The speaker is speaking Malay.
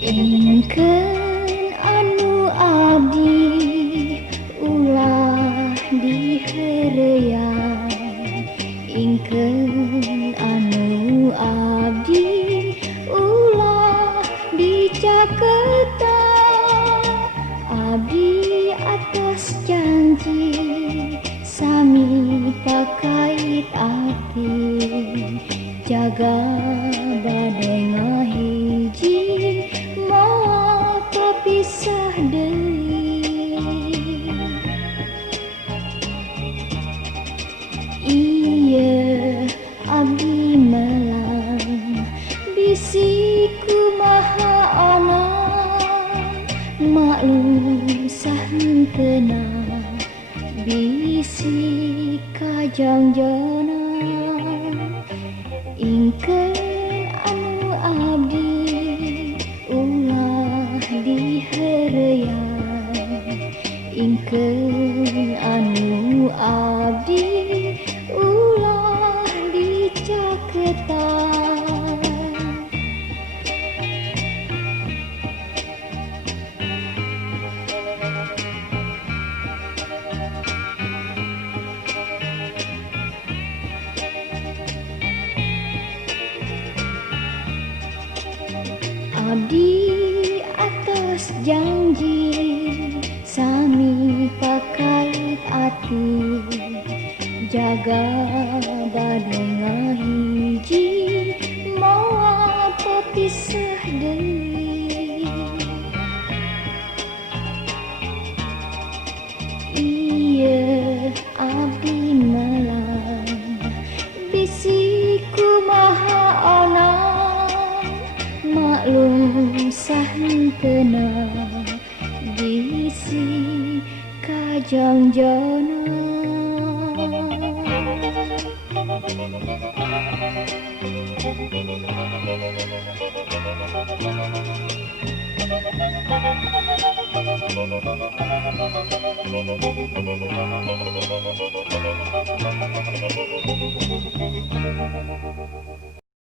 Ingkeun anu abdi ulah diheureuyan, ingkeun anu abdi ulah dicaketan. Abdi atas janji sami pakait ati, jaga bade ngahiji moal pisah deui. Ieu abdi melang bisi kumaha onang, maklum sahenteuna bisi kajangjonan. Ingkeun anu abdi ulah diheureuyan, ingkeun anu abdi ulah dicaketan. Abdi atas janji sami pakait ati, jaga bade ngahiji moal pisah deui. Ieu abdi melang bisi kumaha onang, maklum sahenteuna bisi kajangjonan.